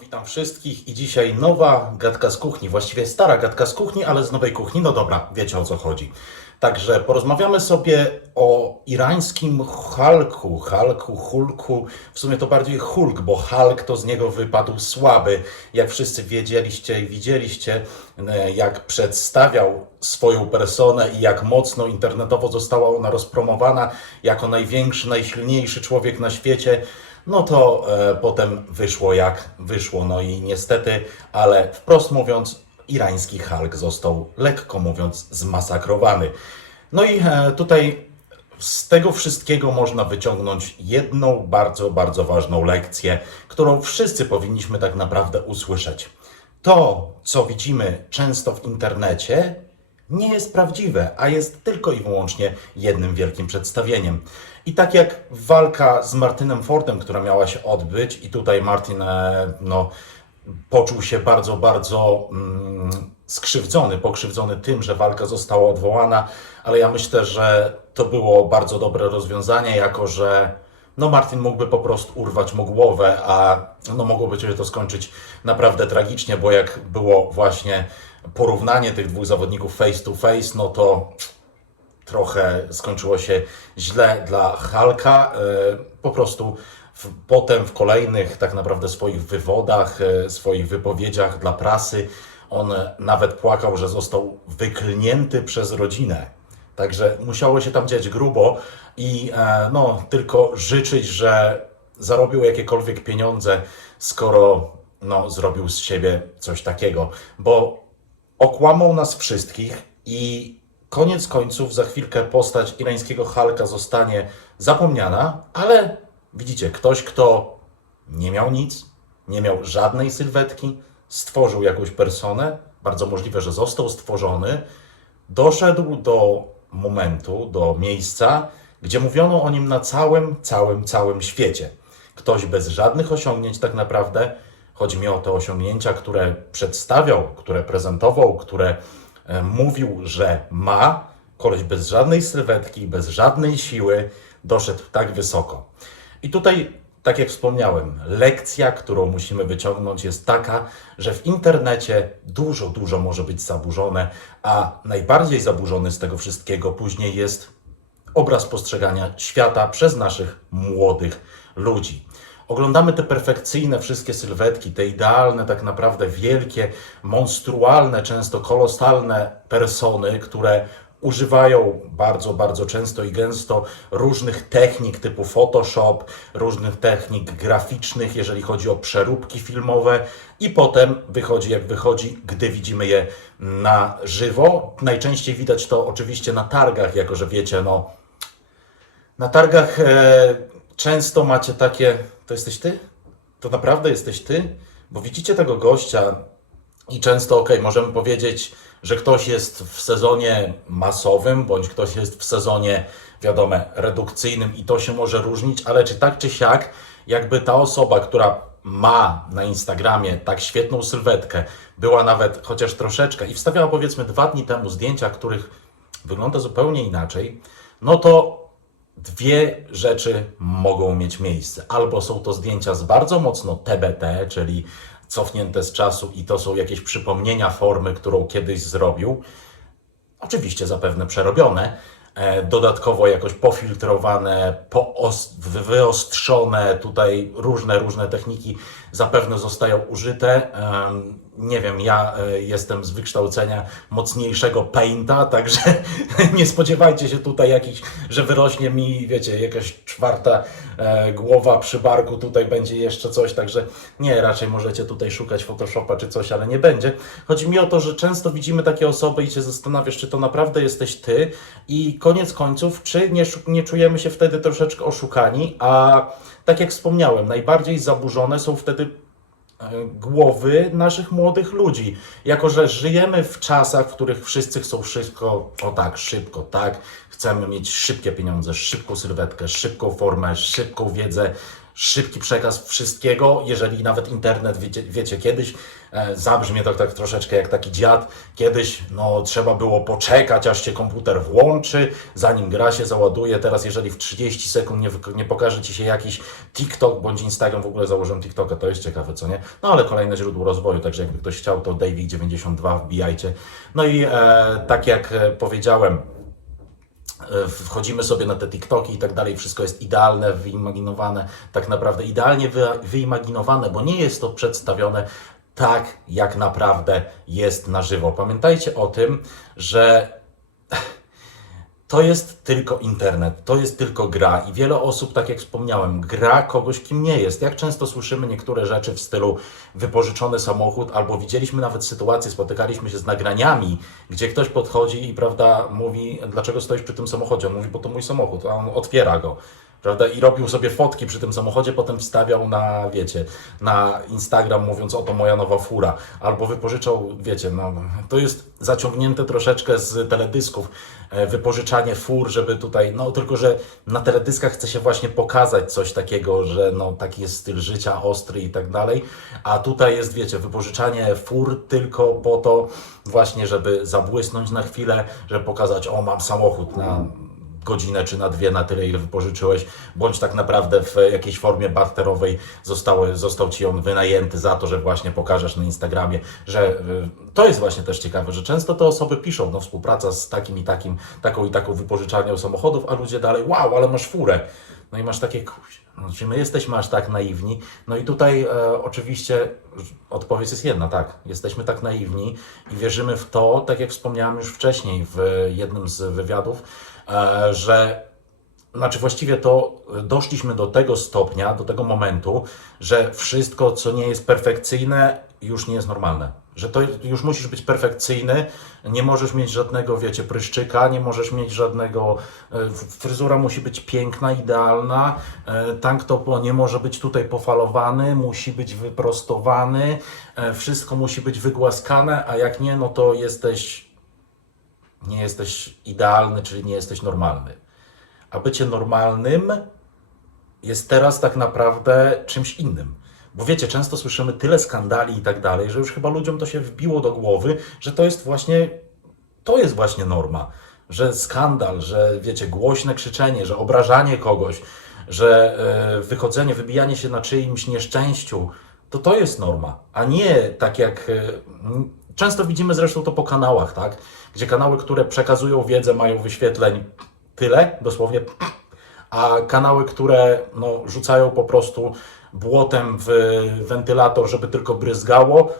Witam wszystkich i dzisiaj nowa gadka z kuchni, właściwie stara gadka z kuchni, ale z nowej kuchni. No dobra, wiecie o co chodzi. Także porozmawiamy sobie o irańskim Halku, Halku, Hulku, w sumie to bardziej Hulk, bo Hulk to z niego wypadł słaby. Jak wszyscy wiedzieliście i widzieliście, e, jak przedstawiał swoją personę i jak mocno internetowo została ona rozpromowana jako największy, najsilniejszy człowiek na świecie. No to e, potem wyszło jak wyszło. No i niestety, ale wprost mówiąc, irański Hulk został, lekko mówiąc, zmasakrowany. No i e, tutaj z tego wszystkiego można wyciągnąć jedną bardzo, bardzo ważną lekcję, którą wszyscy powinniśmy tak naprawdę usłyszeć. To, co widzimy często w internecie, nie jest prawdziwe, a jest tylko i wyłącznie jednym wielkim przedstawieniem. I tak jak walka z Martynem Fordem, która miała się odbyć, i tutaj Martin e, no, poczuł się bardzo, bardzo mm, skrzywdzony, pokrzywdzony tym, że walka została odwołana, ale ja myślę, że to było bardzo dobre rozwiązanie, jako że no Martin mógłby po prostu urwać mu głowę, a no mogłoby się to skończyć naprawdę tragicznie, bo jak było właśnie porównanie tych dwóch zawodników face to face, no to trochę skończyło się źle dla Halka. E, Po prostu w, potem w kolejnych tak naprawdę swoich wywodach, e, swoich wypowiedziach dla prasy, on nawet płakał, że został wyklnięty przez rodzinę. Także musiało się tam dziać grubo i e, no, tylko życzyć, że zarobił jakiekolwiek pieniądze, skoro no, zrobił z siebie coś takiego, bo okłamał nas wszystkich i koniec końców za chwilkę postać irańskiego Halka zostanie zapomniana, ale widzicie, ktoś, kto nie miał nic, nie miał żadnej sylwetki, stworzył jakąś personę, bardzo możliwe, że został stworzony, doszedł do momentu, do miejsca, gdzie mówiono o nim na całym, całym, całym świecie. Ktoś bez żadnych osiągnięć tak naprawdę, chodzi mi o te osiągnięcia, które przedstawiał, które prezentował, które e, mówił, że ma, koleś bez żadnej sylwetki, bez żadnej siły doszedł tak wysoko. I tutaj, tak jak wspomniałem, lekcja, którą musimy wyciągnąć, jest taka, że w internecie dużo, dużo może być zaburzone, a najbardziej zaburzony z tego wszystkiego później jest obraz postrzegania świata przez naszych młodych ludzi. Oglądamy te perfekcyjne wszystkie sylwetki, te idealne, tak naprawdę wielkie, monstrualne, często kolosalne persony, które używają bardzo, bardzo często i gęsto różnych technik typu Photoshop, różnych technik graficznych, jeżeli chodzi o przeróbki filmowe, i potem wychodzi jak wychodzi, gdy widzimy je na żywo. Najczęściej widać to oczywiście na targach, jako że wiecie, no, na targach e, często macie takie, to jesteś ty? To naprawdę jesteś ty? Bo widzicie tego gościa i często, okej, możemy powiedzieć, że ktoś jest w sezonie masowym, bądź ktoś jest w sezonie, wiadomo, redukcyjnym i to się może różnić, ale czy tak, czy siak, jakby ta osoba, która ma na Instagramie tak świetną sylwetkę, była nawet chociaż troszeczkę i wstawiała powiedzmy dwa dni temu zdjęcia, których wygląda zupełnie inaczej, no to dwie rzeczy mogą mieć miejsce. Albo są to zdjęcia z bardzo mocno TBT, czyli cofnięte z czasu i to są jakieś przypomnienia formy, którą kiedyś zrobił. Oczywiście zapewne przerobione, e, dodatkowo jakoś pofiltrowane, wyostrzone, tutaj różne, różne techniki zapewne zostają użyte. Nie wiem, ja e, jestem z wykształcenia mocniejszego painta, także nie spodziewajcie się tutaj jakichś, że wyrośnie mi, wiecie, jakaś czwarta e, głowa przy barku, tutaj będzie jeszcze coś, także nie, raczej możecie tutaj szukać Photoshopa czy coś, ale nie będzie. Chodzi mi o to, że często widzimy takie osoby i się zastanawiasz, czy to naprawdę jesteś ty i koniec końców, czy nie, nie czujemy się wtedy troszeczkę oszukani, a tak jak wspomniałem, najbardziej zaburzone są wtedy głowy naszych młodych ludzi. Jako, że żyjemy w czasach, w których wszyscy chcą wszystko, o tak, szybko, tak, chcemy mieć szybkie pieniądze, szybką sylwetkę, szybką formę, szybką wiedzę, szybki przekaz wszystkiego, jeżeli nawet internet, wiecie, wiecie kiedyś e, zabrzmie to tak troszeczkę jak taki dziad, kiedyś no, trzeba było poczekać, aż się komputer włączy, zanim gra się załaduje, teraz jeżeli w 30 sekund nie, nie pokaże Ci się jakiś TikTok bądź Instagram, w ogóle założyłem TikToka, to jest ciekawe, co nie? No ale kolejne źródło rozwoju, także jakby ktoś chciał, to Davik92 wbijajcie. No i e, tak jak e, powiedziałem, wchodzimy sobie na te TikToki i tak dalej, wszystko jest idealne, wyimaginowane, tak naprawdę idealnie wy, wyimaginowane, bo nie jest to przedstawione tak, jak naprawdę jest na żywo. Pamiętajcie o tym, że to jest tylko internet, to jest tylko gra i wiele osób, tak jak wspomniałem, gra kogoś, kim nie jest. Jak często słyszymy niektóre rzeczy w stylu wypożyczony samochód, albo widzieliśmy nawet sytuację, spotykaliśmy się z nagraniami, gdzie ktoś podchodzi i prawda, mówi, dlaczego stoisz przy tym samochodzie? On mówi, bo to mój samochód, a on otwiera go. Prawda? I robił sobie fotki przy tym samochodzie, potem wstawiał na, wiecie, na Instagram, mówiąc, oto moja nowa fura. Albo wypożyczał, wiecie, no, to jest zaciągnięte troszeczkę z teledysków, e, wypożyczanie fur, żeby tutaj, no tylko, że na teledyskach chce się właśnie pokazać coś takiego, że no taki jest styl życia, ostry i tak dalej, a tutaj jest, wiecie, wypożyczanie fur tylko po to właśnie, żeby zabłysnąć na chwilę, żeby pokazać, o mam samochód na godzinę czy na dwie, na tyle, ile wypożyczyłeś, bądź tak naprawdę w jakiejś formie barterowej zostały, został ci on wynajęty za to, że właśnie pokażesz na Instagramie, że y, to jest właśnie też ciekawe, że często te osoby piszą, no współpraca z takim i takim, taką i taką wypożyczalnią samochodów, a ludzie dalej, wow, ale masz furę. No i masz takie, no, czy my jesteśmy aż tak naiwni? No i tutaj e, oczywiście odpowiedź jest jedna, tak, jesteśmy tak naiwni i wierzymy w to, tak jak wspomniałem już wcześniej w jednym z wywiadów, że znaczy właściwie to doszliśmy do tego stopnia, do tego momentu, że wszystko, co nie jest perfekcyjne, już nie jest normalne. Że to już musisz być perfekcyjny, nie możesz mieć żadnego, wiecie, pryszczyka, nie możesz mieć żadnego, e, fryzura musi być piękna, idealna, e, tank top nie może być tutaj pofalowany, musi być wyprostowany, e, wszystko musi być wygłaskane, a jak nie, no to jesteś, nie jesteś idealny, czyli nie jesteś normalny. A bycie normalnym jest teraz tak naprawdę czymś innym. Bo wiecie, często słyszymy tyle skandali i tak dalej, że już chyba ludziom to się wbiło do głowy, że to jest właśnie, to jest właśnie norma. Że skandal, że wiecie, głośne krzyczenie, że obrażanie kogoś, że e, wychodzenie, wybijanie się na czyimś nieszczęściu, to to jest norma, a nie tak jak. Często widzimy zresztą to po kanałach, tak? Gdzie kanały, które przekazują wiedzę, mają wyświetleń tyle, dosłownie a kanały, które no, rzucają po prostu błotem w wentylator, żeby tylko bryzgało,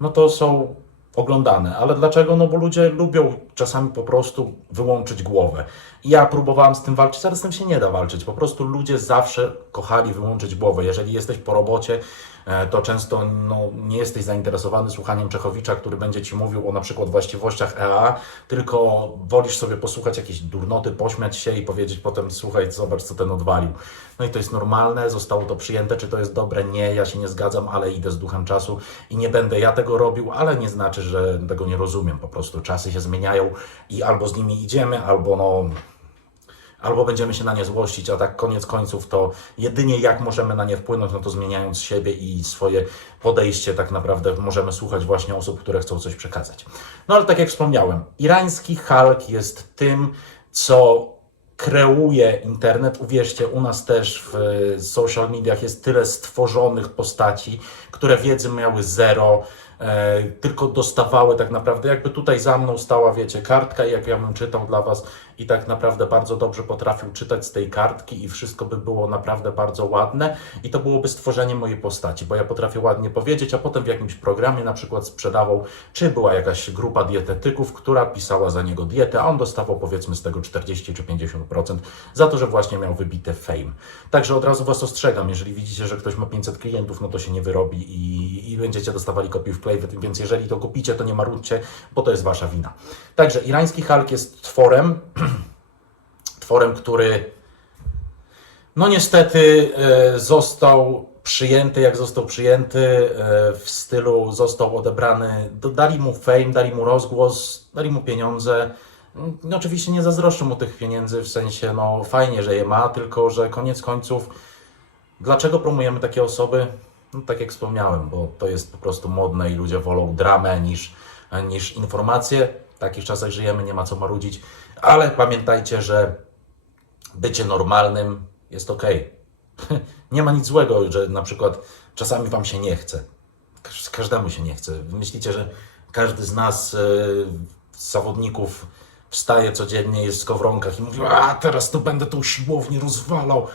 no to są oglądane. Ale dlaczego? No bo ludzie lubią czasami po prostu wyłączyć głowę. I ja próbowałem z tym walczyć, ale z tym się nie da walczyć. Po prostu ludzie zawsze kochali wyłączyć głowę. Jeżeli jesteś po robocie, to często no, nie jesteś zainteresowany słuchaniem Czechowicza, który będzie Ci mówił o na przykład właściwościach EA, tylko wolisz sobie posłuchać jakieś durnoty, pośmiać się i powiedzieć potem, słuchaj, zobacz, co ten odwalił. No i to jest normalne, zostało to przyjęte, czy to jest dobre? Nie, ja się nie zgadzam, ale idę z duchem czasu i nie będę ja tego robił, ale nie znaczy, że tego nie rozumiem. Po prostu czasy się zmieniają i albo z nimi idziemy, albo no albo będziemy się na nie złościć, a tak koniec końców to jedynie jak możemy na nie wpłynąć, no to zmieniając siebie i swoje podejście tak naprawdę możemy słuchać właśnie osób, które chcą coś przekazać. No ale tak jak wspomniałem, irański Hulk jest tym, co kreuje internet. Uwierzcie, u nas też w e, social mediach jest tyle stworzonych postaci, które wiedzy miały zero, e, tylko dostawały tak naprawdę, jakby tutaj za mną stała, wiecie, kartka i jak ja bym czytał dla Was i tak naprawdę bardzo dobrze potrafił czytać z tej kartki i wszystko by było naprawdę bardzo ładne i to byłoby stworzenie mojej postaci, bo ja potrafię ładnie powiedzieć, a potem w jakimś programie na przykład sprzedawał, czy była jakaś grupa dietetyków, która pisała za niego dietę, a on dostawał powiedzmy z tego 40 czy 50% za to, że właśnie miał wybite fame. Także od razu Was ostrzegam, jeżeli widzicie, że ktoś ma 500 klientów, no to się nie wyrobi i, i będziecie dostawali kopiuj w klej, więc jeżeli to kupicie, to nie marudźcie, bo to jest Wasza wina. Także irański Hulk jest tworem, tworem, który no niestety e, został przyjęty, jak został przyjęty, e, w stylu został odebrany, dali mu fame, dali mu rozgłos, dali mu pieniądze. No, oczywiście nie zazdroszczę mu tych pieniędzy, w sensie, no fajnie, że je ma, tylko że koniec końców Dlaczego promujemy takie osoby? No, tak jak wspomniałem, bo to jest po prostu modne i ludzie wolą dramę niż, niż informacje. W takich czasach żyjemy, nie ma co marudzić, ale pamiętajcie, że bycie normalnym jest ok. nie ma nic złego, że na przykład czasami Wam się nie chce. Każ- Każdemu się nie chce. Myślicie, że każdy z nas, e, z zawodników, wstaje codziennie, jest w skowronkach i mówi: A teraz to będę tą siłownię rozwalał.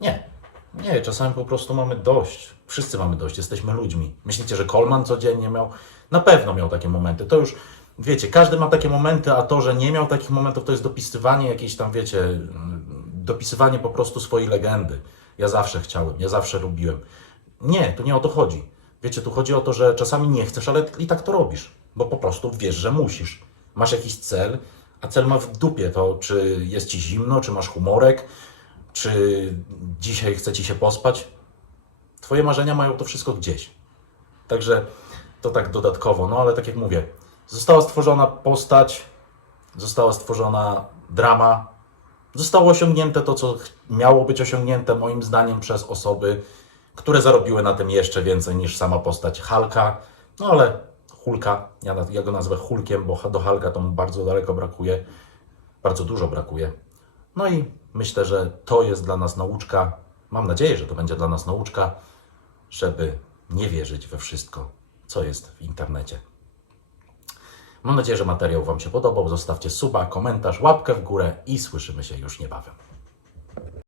Nie. Nie, czasami po prostu mamy dość. Wszyscy mamy dość, jesteśmy ludźmi. Myślicie, że Coleman codziennie miał? Na pewno miał takie momenty. To już, wiecie, każdy ma takie momenty, a to, że nie miał takich momentów, to jest dopisywanie jakiejś tam, wiecie, dopisywanie po prostu swojej legendy. Ja zawsze chciałem, ja zawsze lubiłem. Nie, tu nie o to chodzi. Wiecie, tu chodzi o to, że czasami nie chcesz, ale i tak to robisz, bo po prostu wiesz, że musisz. Masz jakiś cel, a cel ma w dupie to, czy jest ci zimno, czy masz humorek, czy dzisiaj chce ci się pospać. Twoje marzenia mają to wszystko gdzieś. Także to tak dodatkowo, no ale tak jak mówię, została stworzona postać, została stworzona drama, zostało osiągnięte to, co miało być osiągnięte, moim zdaniem, przez osoby, które zarobiły na tym jeszcze więcej niż sama postać Halka. No ale Hulka, ja, ja go nazwę Hulkiem, bo do Halka to mu bardzo daleko brakuje, bardzo dużo brakuje. No i myślę, że to jest dla nas nauczka. Mam nadzieję, że to będzie dla nas nauczka, żeby nie wierzyć we wszystko, co jest w internecie. Mam nadzieję, że materiał Wam się podobał. Zostawcie suba, komentarz, łapkę w górę i słyszymy się już niebawem.